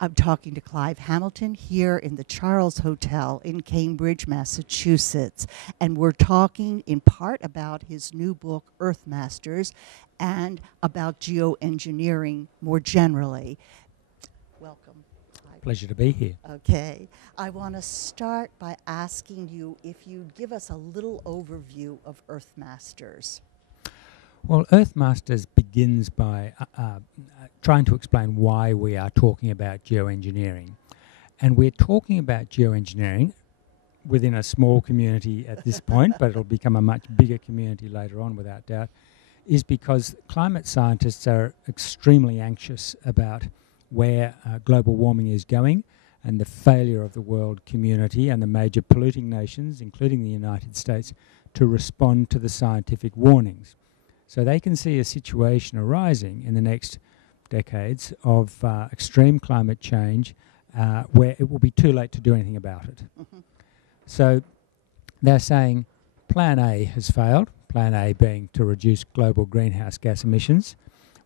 I'm talking to Clive Hamilton here in the Charles Hotel in Cambridge, Massachusetts. And we're talking in part about his new book, Earthmasters, and about geoengineering more generally. Welcome, Clive. Pleasure to be here. Okay. I want to start by asking you if you'd give us a little overview of Earthmasters. Well, Earthmasters begins by trying to explain why we are talking about geoengineering. And we're talking about geoengineering within a small community at this point, but it'll become a much bigger community later on without doubt, is because climate scientists are extremely anxious about where global warming is going and the failure of the world community and the major polluting nations, including the United States, to respond to the scientific warnings. So they can see a situation arising in the next decades of extreme climate change where it will be too late to do anything about it. Mm-hmm. So they're saying Plan A has failed, Plan A being to reduce global greenhouse gas emissions.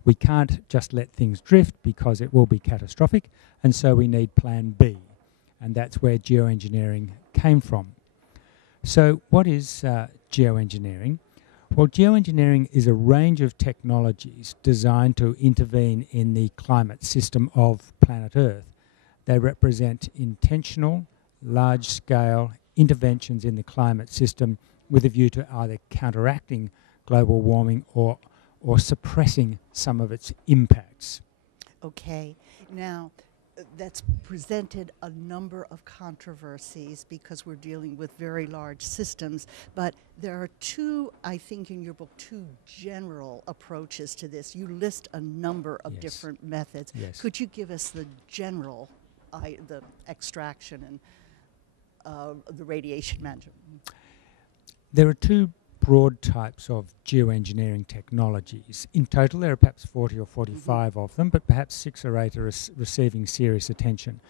We can't just let things drift because it will be catastrophic, and so we need Plan B. And that's where geoengineering came from. So what is geoengineering? Well, geoengineering is a range of technologies designed to intervene in the climate system of planet Earth. They represent intentional, large-scale interventions in the climate system with a view to either counteracting global warming or suppressing some of its impacts. Okay. Now, that's presented a number of controversies because we're dealing with very large systems, but there are two, I think in your book, two general approaches to this. You list a number of different methods. Yes. Could you give us the general, the extraction and the radiation management? There are two broad types of geoengineering technologies. In total, there are perhaps 40 or 45 of them, but perhaps 6 or 8 are receiving serious attention.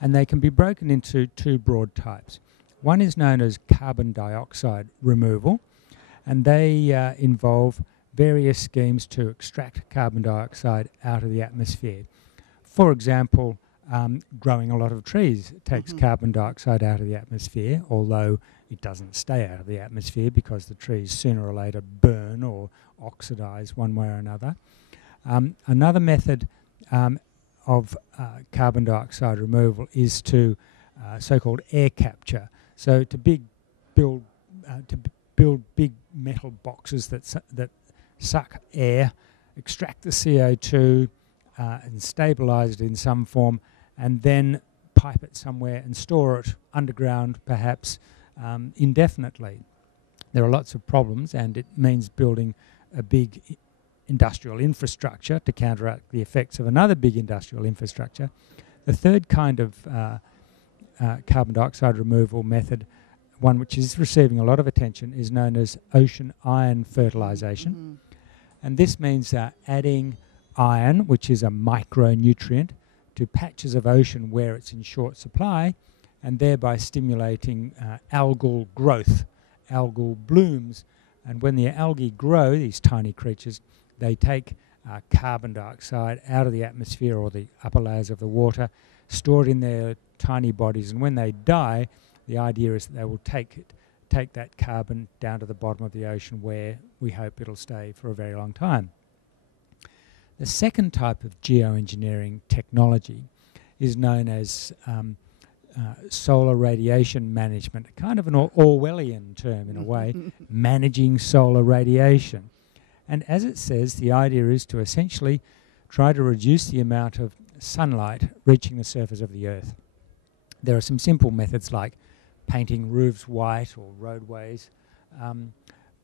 And they can be broken into two broad types. One is known as carbon dioxide removal, and they involve various schemes to extract carbon dioxide out of the atmosphere. For example, growing a lot of trees takes carbon dioxide out of the atmosphere, although it doesn't stay out of the atmosphere because the trees sooner or later burn or oxidize one way or another. Another method of carbon dioxide removal is to so-called air capture. So to build big metal boxes that suck air, extract the CO2 and stabilize it in some form, and then pipe it somewhere and store it underground, perhaps indefinitely. There are lots of problems, and it means building a big industrial infrastructure to counteract the effects of another big industrial infrastructure. The third kind of carbon dioxide removal method, one which is receiving a lot of attention, is known as ocean iron fertilization. And this means adding iron, which is a micronutrient, to patches of ocean where it's in short supply, and thereby stimulating algal growth, algal blooms. And when the algae grow, these tiny creatures, they take carbon dioxide out of the atmosphere or the upper layers of the water, store it in their tiny bodies, and when they die, the idea is that they will take that carbon down to the bottom of the ocean where we hope it'll stay for a very long time. The second type of geoengineering technology is known as solar radiation management, kind of an Orwellian term in a way, managing solar radiation. And as it says, the idea is to essentially try to reduce the amount of sunlight reaching the surface of the Earth. There are some simple methods like painting roofs white or roadways,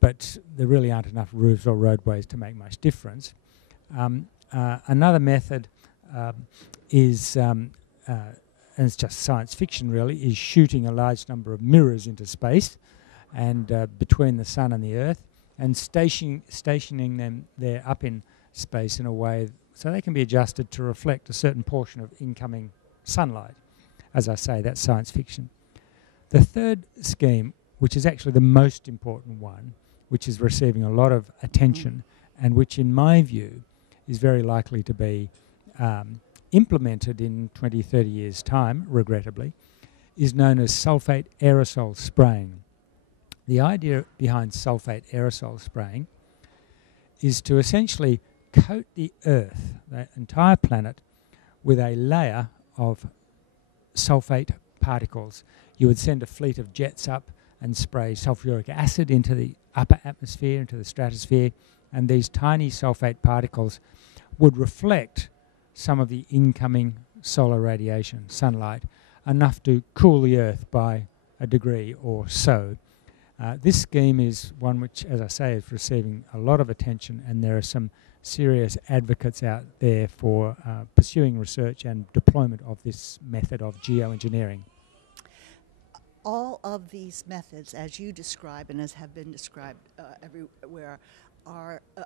but there really aren't enough roofs or roadways to make much difference. Another method is, and it's just science fiction really, is shooting a large number of mirrors into space and between the sun and the Earth, and stationing them there up in space in a way so they can be adjusted to reflect a certain portion of incoming sunlight. As I say, that's science fiction. The third scheme, which is actually the most important one, which is receiving a lot of attention and which in my view is very likely to be implemented in 20, 30 years' time, regrettably, is known as sulfate aerosol spraying. The idea behind sulfate aerosol spraying is to essentially coat the Earth, the entire planet, with a layer of sulfate particles. You would send a fleet of jets up and spray sulfuric acid into the upper atmosphere, into the stratosphere, and these tiny sulfate particles would reflect some of the incoming solar radiation, sunlight, enough to cool the Earth by a degree or so. This scheme is one which, as I say, is receiving a lot of attention, and there are some serious advocates out there for pursuing research and deployment of this method of geoengineering. All of these methods, as you describe and as have been described everywhere,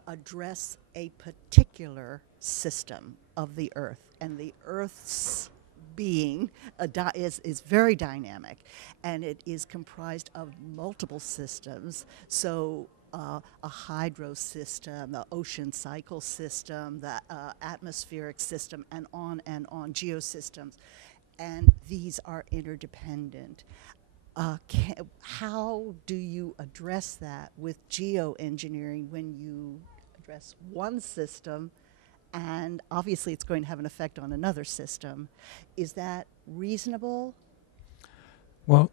address a particular system of the Earth, and the Earth's being is very dynamic, and it is comprised of multiple systems. So a hydro system, the ocean cycle system, the atmospheric system, and on, geosystems. And these are interdependent. How do you address that with geoengineering when you address one system and obviously it's going to have an effect on another system? Is that reasonable? Well,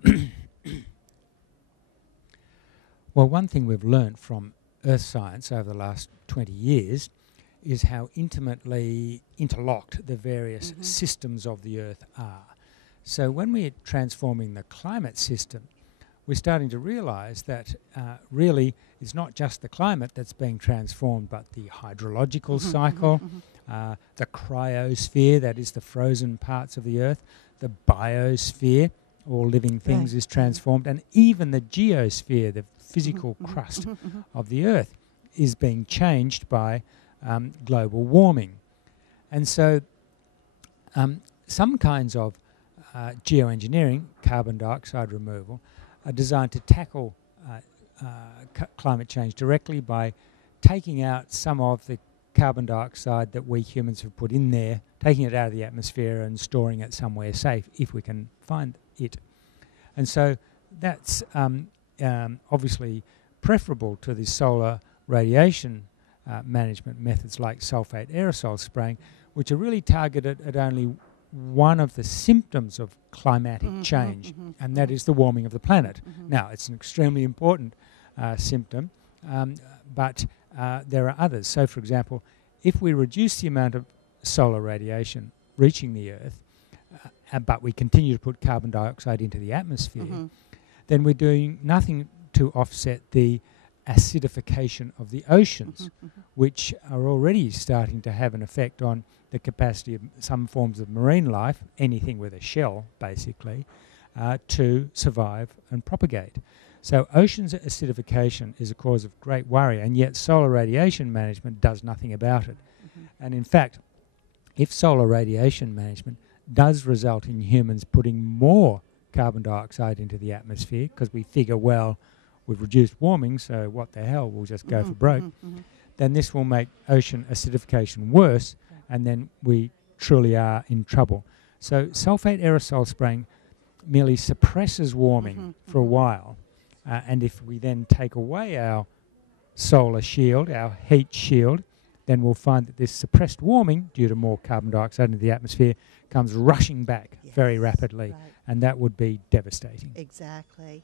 well, one thing we've learned from earth science over the last 20 years is how intimately interlocked the various systems of the Earth are. So when we're transforming the climate system, we're starting to realise that really it's not just the climate that's being transformed, but the hydrological cycle, the cryosphere, that is the frozen parts of the Earth, the biosphere, all living things, is transformed, and even the geosphere, the physical crust of the Earth, is being changed by global warming. And so some kinds of geoengineering, carbon dioxide removal, are designed to tackle climate change directly by taking out some of the carbon dioxide that we humans have put in there, taking it out of the atmosphere and storing it somewhere safe if we can find it. And so that's obviously preferable to the solar radiation management methods like sulfate aerosol spraying, which are really targeted at only one of the symptoms of climatic change, and that is the warming of the planet. Now, it's an extremely important symptom, but there are others. So, for example, if we reduce the amount of solar radiation reaching the Earth, but we continue to put carbon dioxide into the atmosphere, then we're doing nothing to offset the acidification of the oceans, which are already starting to have an effect on the capacity of some forms of marine life, anything with a shell basically, to survive and propagate. So oceans acidification is a cause of great worry, and yet solar radiation management does nothing about it. And in fact, if solar radiation management does result in humans putting more carbon dioxide into the atmosphere, because we figure, well, we've reduced warming, so what the hell, we'll just go for broke, then this will make ocean acidification worse, and then we truly are in trouble. So sulfate aerosol spraying merely suppresses warming for a while, and if we then take away our solar shield, our heat shield, then we'll find that this suppressed warming, due to more carbon dioxide into the atmosphere, comes rushing back very rapidly, and that would be devastating. Exactly.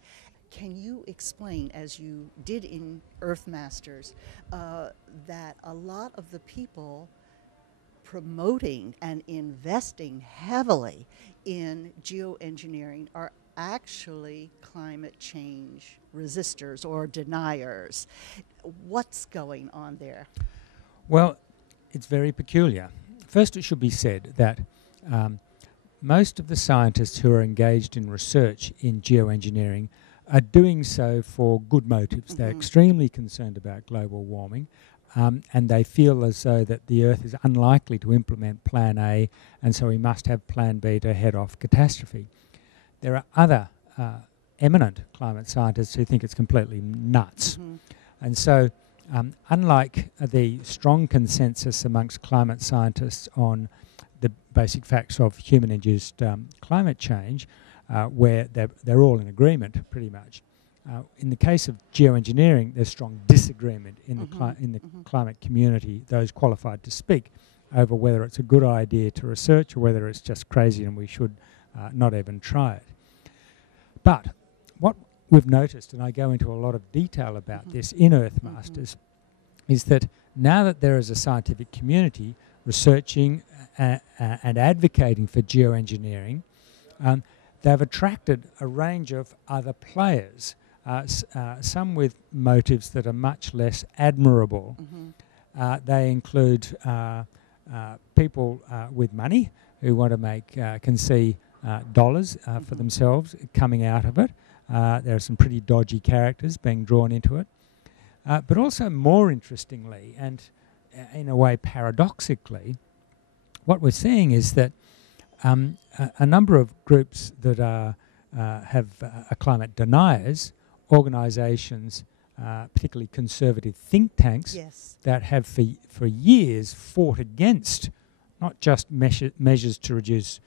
Can you explain, as you did in Earthmasters, that a lot of the people promoting and investing heavily in geoengineering are actually climate change resistors or deniers? What's going on there? Well, it's very peculiar. First, it should be said that most of the scientists who are engaged in research in geoengineering are doing so for good motives. They're extremely concerned about global warming, and they feel as though that the Earth is unlikely to implement Plan A, and so we must have Plan B to head off catastrophe. There are other eminent climate scientists who think it's completely nuts. And so, unlike the strong consensus amongst climate scientists on the basic facts of human-induced climate change, where they're all in agreement, pretty much. In the case of geoengineering, there's strong disagreement in the climate community, those qualified to speak, over whether it's a good idea to research or whether it's just crazy and we should not even try it. But what we've noticed, and I go into a lot of detail about this in Earthmasters, is that now that there is a scientific community researching and advocating for geoengineering, they've attracted a range of other players, some with motives that are much less admirable. They include people with money who want to can see dollars for themselves coming out of it. There are some pretty dodgy characters being drawn into it. But also more interestingly, and in a way paradoxically, what we're seeing is that a number of groups that are climate deniers, organisations, particularly conservative think tanks, that have for years fought against not just measures to reduce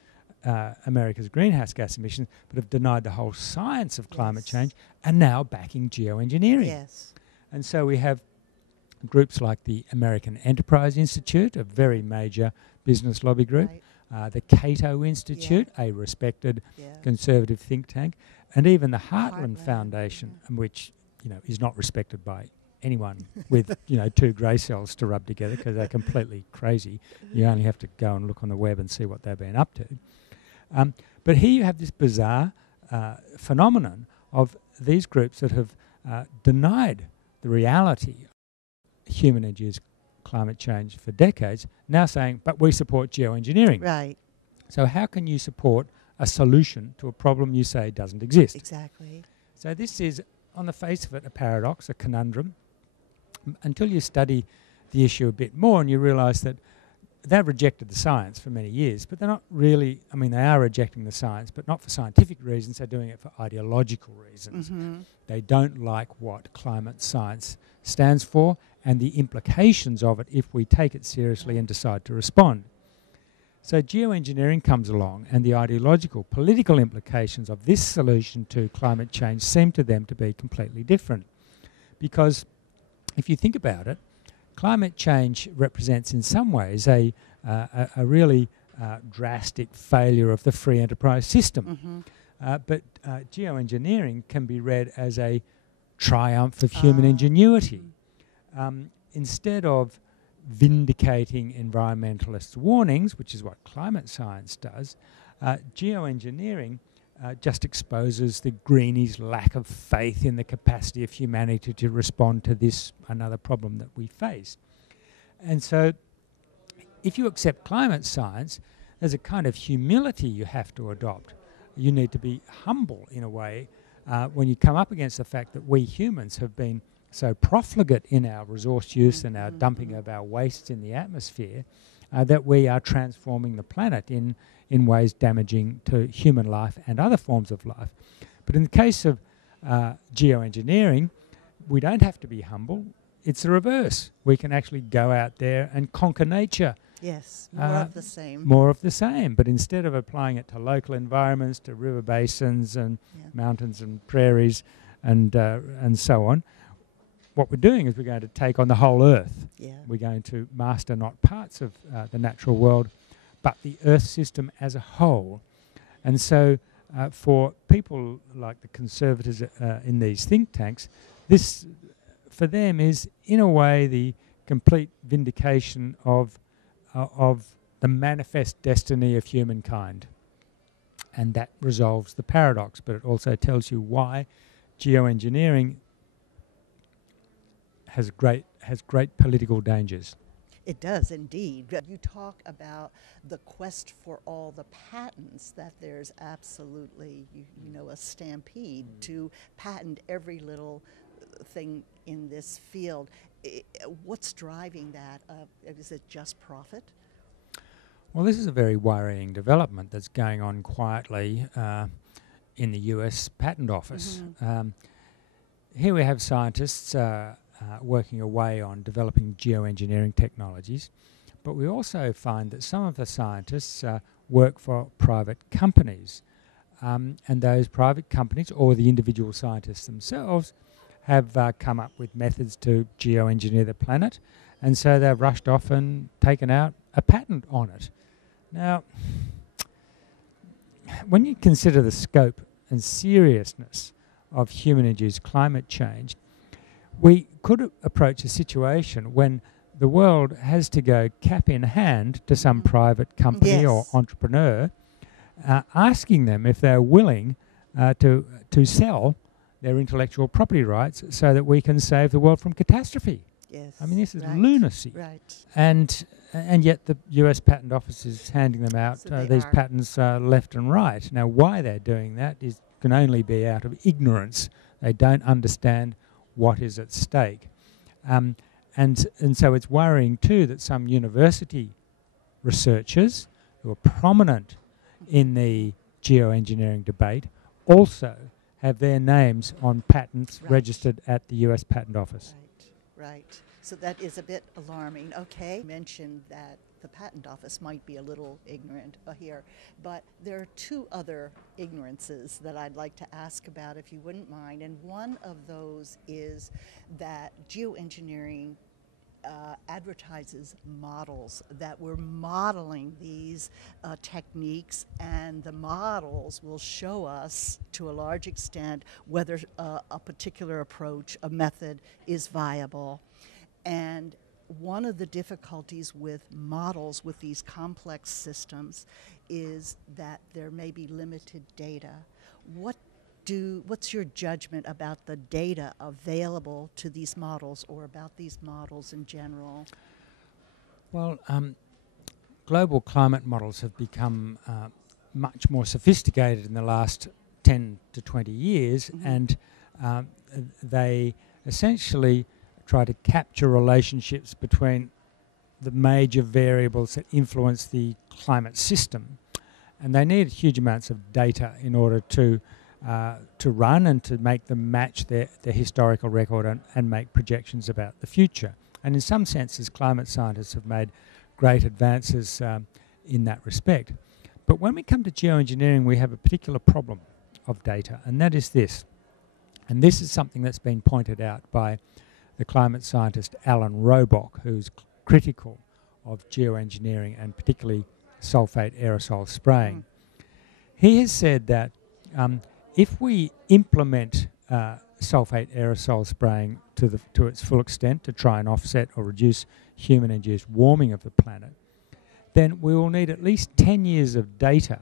America's greenhouse gas emissions, but have denied the whole science of climate change, and now backing geoengineering. And so we have groups like the American Enterprise Institute, a very major business lobby group, the Cato Institute, a respected conservative think tank, and even the Heartland Foundation, which is not respected by anyone with two grey cells to rub together because they're completely crazy. You only have to go and look on the web and see what they've been up to. But here you have this bizarre phenomenon of these groups that have denied the reality of human-induced climate change for decades, now saying, but we support geoengineering. Right. So how can you support a solution to a problem you say doesn't exist? Exactly. So this is, on the face of it, a paradox, a conundrum, until you study the issue a bit more and you realise that they've rejected the science for many years, but they're not really, they are rejecting the science, but not for scientific reasons, they're doing it for ideological reasons. They don't like what climate science stands for and the implications of it if we take it seriously and decide to respond. So geoengineering comes along, and the ideological, political implications of this solution to climate change seem to them to be completely different. Because if you think about it, climate change represents in some ways a really drastic failure of the free enterprise system. But geoengineering can be read as a triumph of human ingenuity. Instead of vindicating environmentalists' warnings, which is what climate science does, geoengineering just exposes the greenies' lack of faith in the capacity of humanity to respond to this another problem that we face. And so if you accept climate science, there's a kind of humility you have to adopt. You need to be humble in a way when you come up against the fact that we humans have been so profligate in our resource use and our dumping of our wastes in the atmosphere that we are transforming the planet in ways damaging to human life and other forms of life. But in the case of geoengineering, we don't have to be humble. It's the reverse. We can actually go out there and conquer nature. Yes, more of the same. More of the same. But instead of applying it to local environments, to river basins and mountains and prairies and so on, what we're doing is we're going to take on the whole Earth. We're going to master not parts of the natural world, but the Earth system as a whole. And so for people like the conservatives in these think tanks, this, for them, is in a way the complete vindication of the manifest destiny of humankind. And that resolves the paradox, but it also tells you why geoengineering has great political dangers. It does indeed. You talk about the quest for all the patents, that there's absolutely, a stampede to patent every little thing in this field. What's driving that? Is it just profit? Well, this is a very worrying development that's going on quietly in the US Patent Office. Here we have scientists working away on developing geoengineering technologies, but we also find that some of the scientists work for private companies. And those private companies or the individual scientists themselves have come up with methods to geoengineer the planet, and so they've rushed off and taken out a patent on it. Now, when you consider the scope and seriousness of human-induced climate change, we could approach a situation when the world has to go cap in hand to some private company or entrepreneur, asking them if they're willing to sell their intellectual property rights so that we can save the world from catastrophe. Yes. I mean, this is lunacy. Right. And yet the US Patent Office is handing them out, these patents left and right. Now, why they're doing that can only be out of ignorance. They don't understand what is at stake. And so it's worrying too that some university researchers who are prominent in the geoengineering debate also have their names on patents registered at the US Patent Office. Right. So that is a bit alarming. Okay. You mentioned that the Patent Office might be a little ignorant here, but there are two other ignorances that I'd like to ask about, if you wouldn't mind. And one of those is that geoengineering advertises models, that we're modeling these techniques, and the models will show us to a large extent whether a particular approach, a method, is viable. And one of the difficulties with models with these complex systems is that there may be limited data. What's your judgment about the data available to these models, or about these models in general? Well, global climate models have become much more sophisticated in the last 10 to 20 years, and they essentially try to capture relationships between the major variables that influence the climate system. And they need huge amounts of data in order to run and to make them match their historical record and make projections about the future. And in some senses, climate scientists have made great advances in that respect. But when we come to geoengineering, we have a particular problem of data, and that is this. And this is something that's been pointed out by the climate scientist Alan Robock, who's critical of geoengineering and particularly sulfate aerosol spraying. He has said that if we implement sulfate aerosol spraying to its full extent to try and offset or reduce human-induced warming of the planet, then we will need at least 10 years of data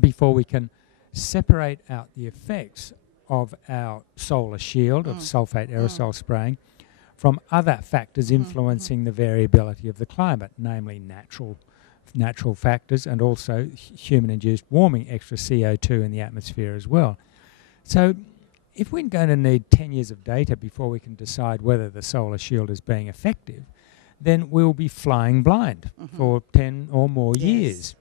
before we can separate out the effects of our solar shield of sulfate aerosol spraying from other factors influencing the variability of the climate, namely natural factors and also human-induced warming, extra CO2 in the atmosphere as well. So if we're going to need 10 years of data before we can decide whether the solar shield is being effective, then we'll be flying blind for 10 or more years.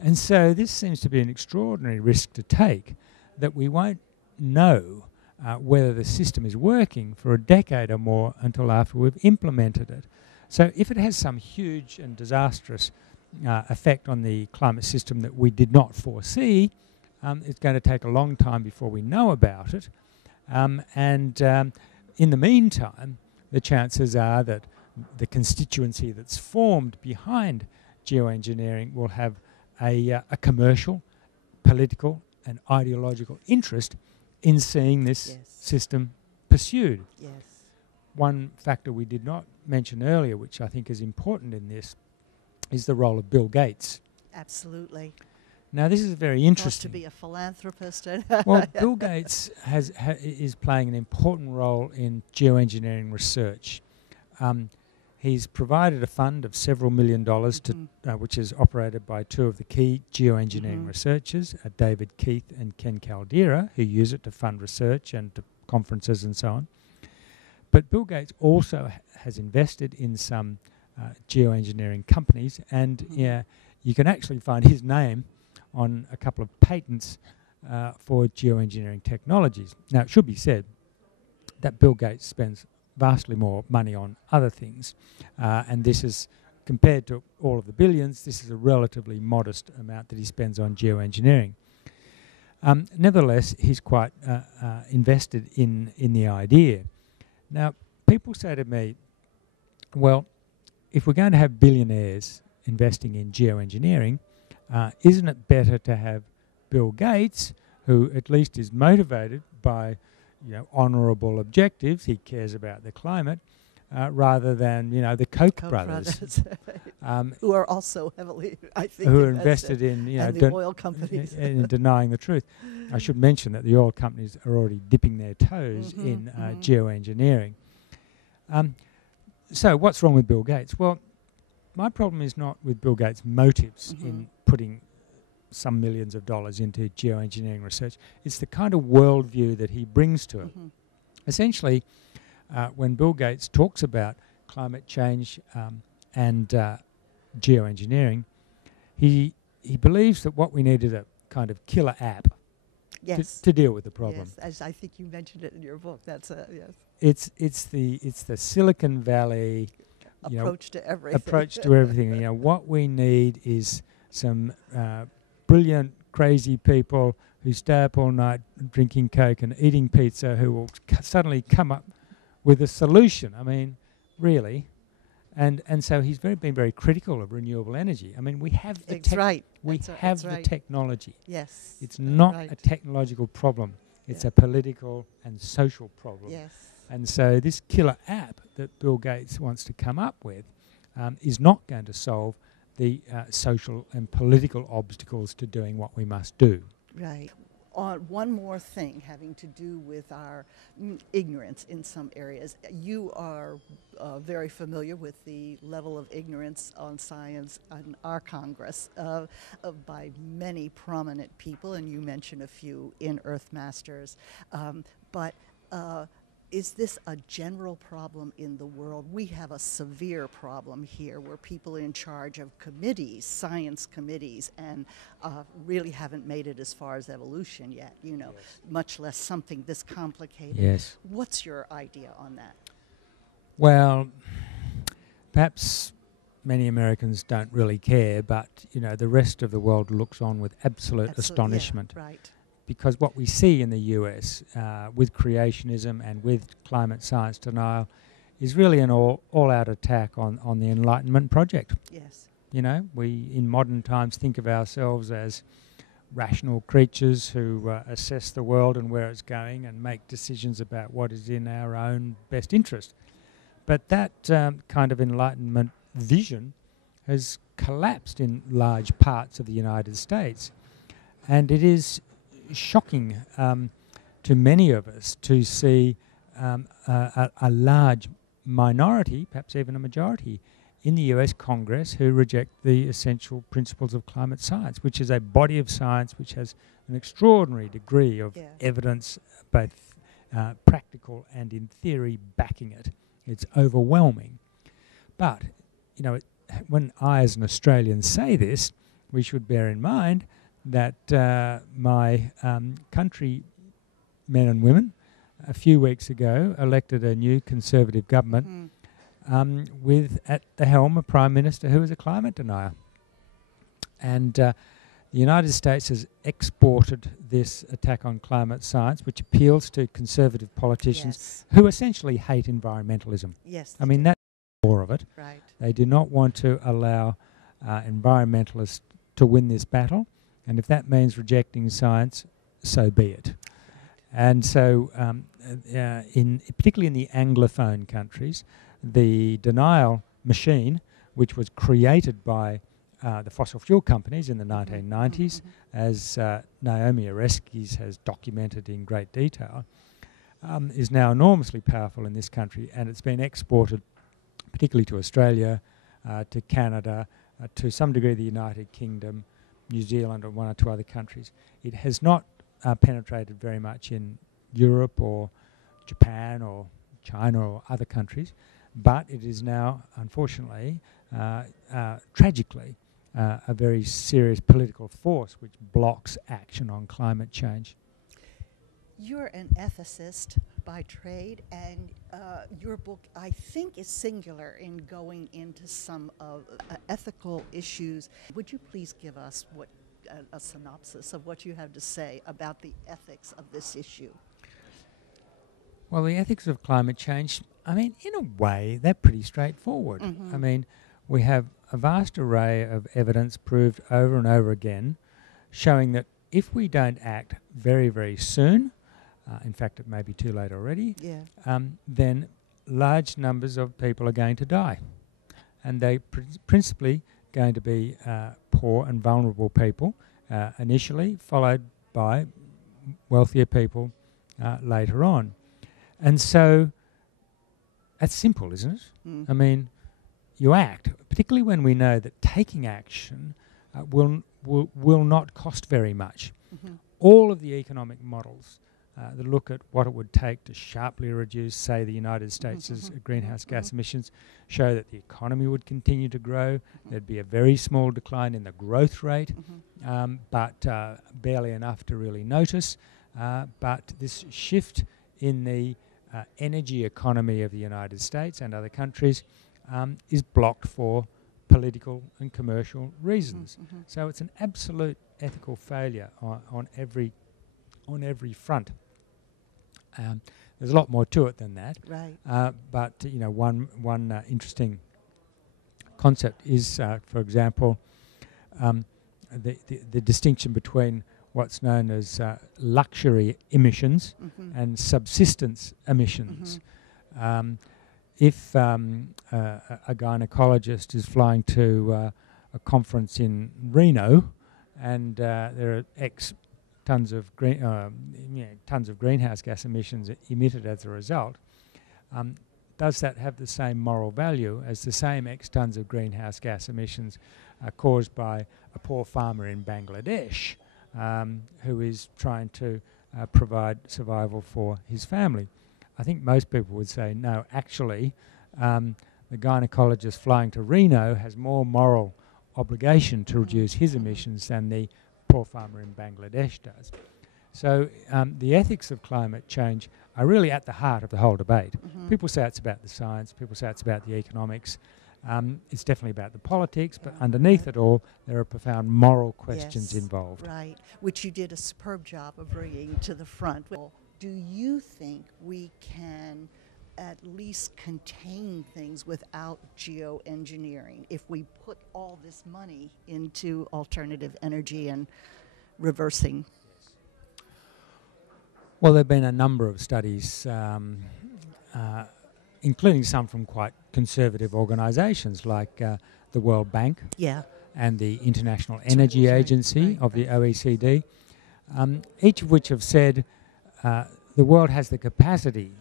And so this seems to be an extraordinary risk to take, that we won't know whether the system is working for a decade or more until after we've implemented it. So if it has some huge and disastrous effect on the climate system that we did not foresee, it's going to take a long time before we know about it. And in the meantime, the chances are that the constituency that's formed behind geoengineering will have a commercial, political and ideological interest in seeing this system pursued. One factor we did not mention earlier, which I think is important in this, is the role of Bill Gates. Absolutely. Now, this is very interesting. To be a philanthropist. Well, Bill Gates is playing an important role in geoengineering research. He's provided a fund of several $1 million which is operated by two of the key geoengineering researchers, David Keith and Ken Caldera, who use it to fund research and to conferences and so on. But Bill Gates also has invested in some geoengineering companies, and you can actually find his name on a couple of patents for geoengineering technologies. Now, it should be said that Bill Gates spends vastly more money on other things, and this is compared to all of the billions, this is a relatively modest amount that he spends on geoengineering. Nevertheless, he's quite invested in the idea. Now, people say to me, well, if we're going to have billionaires investing in geoengineering, isn't it better to have Bill Gates, who at least is motivated by honourable objectives, he cares about the climate, rather than the Koch brothers. Who are also heavily, I think, who are invested in and the oil companies in denying the truth. I should mention that the oil companies are already dipping their toes in geoengineering. So what's wrong with Bill Gates? Well, my problem is not with Bill Gates' motives in putting some millions of dollars into geoengineering research. It's the kind of worldview that he brings to it. Essentially, when Bill Gates talks about climate change and geoengineering, he believes that what we need is a kind of killer app to deal with the problem. Yes, as I think you mentioned it in your book. That's yes. It's the Silicon Valley approach to everything. Approach to everything. What we need is some brilliant, crazy people who stay up all night drinking Coke and eating pizza, who will suddenly come up with a solution. I mean, really. And so he's been very critical of renewable energy. I mean, we have the technology. Yes. It's not a technological problem. It's a political and social problem. Yes. And so this killer app that Bill Gates wants to come up with is not going to solve the social and political obstacles to doing what we must do. Right. One more thing having to do with our ignorance in some areas. You are very familiar with the level of ignorance on science in our Congress by many prominent people, and you mentioned a few in Earthmasters. But is this a general problem in the world? We have a severe problem here where people in charge of committees, science committees, and really haven't made it as far as evolution yet, much less something this complicated. Yes. What's your idea on that? Well, perhaps many Americans don't really care, but, the rest of the world looks on with absolute astonishment. Yeah, right. Because what we see in the US with creationism and with climate science denial is really an all-out attack on the Enlightenment project. Yes. We in modern times think of ourselves as rational creatures who assess the world and where it's going and make decisions about what is in our own best interest. But that kind of Enlightenment vision has collapsed in large parts of the United States. And it is shocking to many of us to see a large minority, perhaps even a majority, in the US Congress who reject the essential principles of climate science, which is a body of science which has an extraordinary degree of evidence, both practical and in theory, backing it. It's overwhelming. But, when I as an Australian say this, we should bear in mind that my countrymen and women a few weeks ago elected a new Conservative government with at the helm a Prime Minister who is a climate denier. And the United States has exported this attack on climate science, which appeals to Conservative politicians who essentially hate environmentalism. Yes. I mean, that's the core of it. Right. They do not want to allow environmentalists to win this battle. And if that means rejecting science, so be it. And so, particularly in the Anglophone countries, the denial machine, which was created by the fossil fuel companies in the 1990s, as Naomi Oreskes has documented in great detail, is now enormously powerful in this country, and it's been exported particularly to Australia, to Canada, to some degree the United Kingdom, New Zealand and one or two other countries. It has not penetrated very much in Europe or Japan or China or other countries, but it is now, unfortunately, tragically, a very serious political force which blocks action on climate change. You're an ethicist by trade, and your book, I think, is singular in going into some of ethical issues. Would you please give us a synopsis of what you have to say about the ethics of this issue? Well, the ethics of climate change, I mean, in a way, they're pretty straightforward. Mm-hmm. I mean, we have a vast array of evidence proved over and over again showing that if we don't act very, very soon, in fact, it may be too late already, then large numbers of people are going to die. And they're principally going to be poor and vulnerable people initially, followed by wealthier people later on. And so that's simple, isn't it? Mm. I mean, you act, particularly when we know that taking action will not cost very much. Mm-hmm. All of the economic models that look at what it would take to sharply reduce, say, the United States' greenhouse gas emissions, show that the economy would continue to grow. There'd be a very small decline in the growth rate, but barely enough to really notice. But this shift in the energy economy of the United States and other countries is blocked for political and commercial reasons. So it's an absolute ethical failure on every front. There's a lot more to it than that. Right. But you know, one interesting concept is, for example, the distinction between what's known as luxury emissions and subsistence emissions. If a gynecologist is flying to a conference in Reno and there are X tons of greenhouse gas emissions emitted as a result, does that have the same moral value as the same X tons of greenhouse gas emissions caused by a poor farmer in Bangladesh who is trying to provide survival for his family? I think most people would say, no, actually, the gynecologist flying to Reno has more moral obligation to reduce his emissions than the poor farmer in Bangladesh does. So the ethics of climate change are really at the heart of the whole debate. People say it's about the science, people say it's about the economics. It's definitely about the politics, but underneath it all, there are profound moral questions involved. Right, which you did a superb job of bringing to the front. Well, do you think we can at least contain things without geoengineering if we put all this money into alternative energy and reversing? Well, there have been a number of studies, including some from quite conservative organisations like the World Bank and the International Energy Agency of the OECD, each of which have said the world has the capacity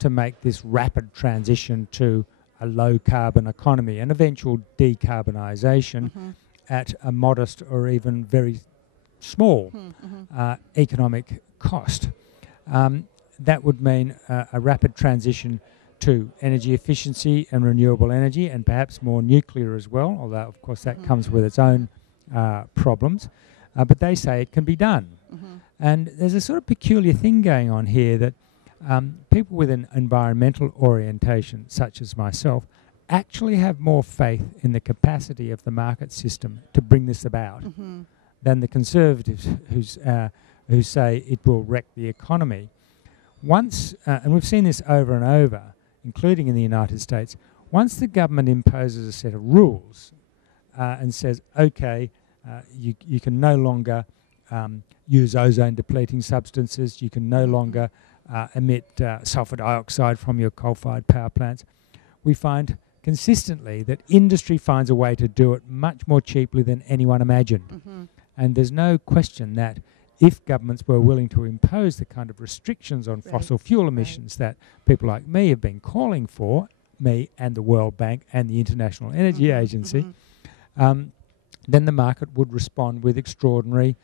to make this rapid transition to a low-carbon economy, an eventual decarbonisation at a modest or even very small economic cost. That would mean a rapid transition to energy efficiency and renewable energy, and perhaps more nuclear as well, although of course that comes with its own problems. But they say it can be done. And there's a sort of peculiar thing going on here that people with an environmental orientation, such as myself, actually have more faith in the capacity of the market system to bring this about than the conservatives who say it will wreck the economy. Once, and we've seen this over and over, including in the United States, once the government imposes a set of rules and says, okay, you can no longer use ozone-depleting substances, you can no longer emit sulfur dioxide from your coal-fired power plants, we find consistently that industry finds a way to do it much more cheaply than anyone imagined. And there's no question that if governments were willing to impose the kind of restrictions on fossil fuel emissions that people like me have been calling for, me and the World Bank and the International Energy Agency, then the market would respond with extraordinary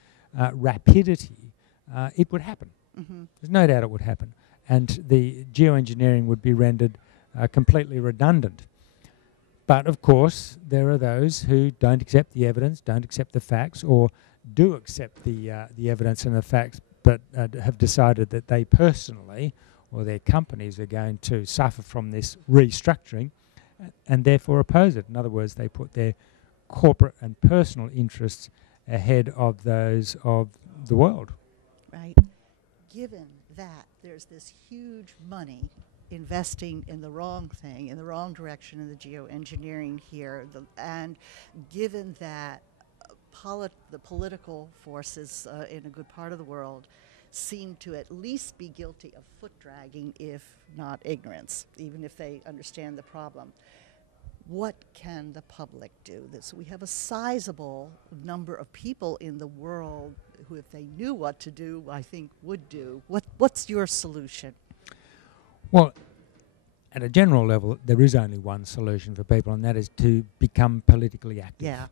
rapidity. It would happen. There's no doubt it would happen. And the geoengineering would be rendered completely redundant. But of course, there are those who don't accept the evidence, don't accept the facts, or do accept the evidence and the facts, but have decided that they personally or their companies are going to suffer from this restructuring and therefore oppose it. In other words, they put their corporate and personal interests ahead of those of the world. Right. Given that there's this huge money investing in the wrong thing, in the wrong direction in the geoengineering here, and given that the political forces in a good part of the world seem to at least be guilty of foot dragging, if not ignorance, even if they understand the problem. What can the public do? So we have a sizable number of people in the world who, if they knew what to do, I think would do. What's your solution? Well, at a general level, there is only one solution for people, and that is to become politically active. Yeah.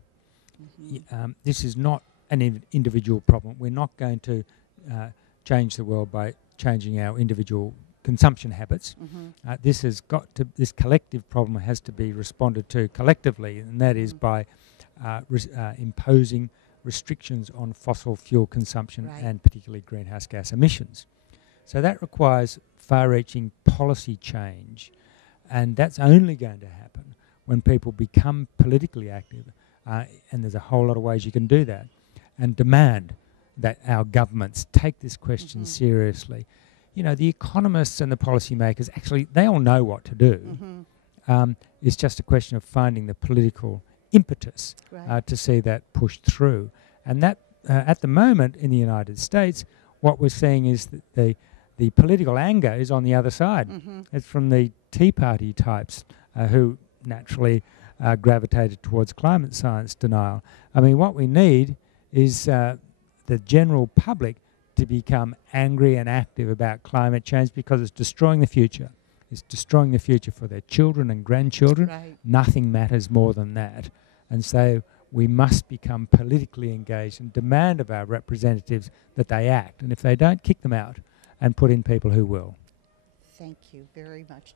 Mm-hmm. This is not an individual problem. We're not going to change the world by changing our individual consumption habits. Mm-hmm. This collective problem has to be responded to collectively, and that is by imposing restrictions on fossil fuel consumption and particularly greenhouse gas emissions. So that requires far-reaching policy change, and that's only going to happen when people become politically active, and there's a whole lot of ways you can do that, and demand that our governments take this question seriously. You know, the economists and the policymakers, actually, they all know what to do. It's just a question of finding the political impetus to see that pushed through. And that, at the moment in the United States, what we're seeing is that the political anger is on the other side. It's from the Tea Party types who naturally gravitated towards climate science denial. I mean, what we need is the general public to become angry and active about climate change, because it's destroying the future. It's destroying the future for their children and grandchildren. Nothing matters more than that. And so we must become politically engaged and demand of our representatives that they act. And if they don't, kick them out and put in people who will. Thank you very much.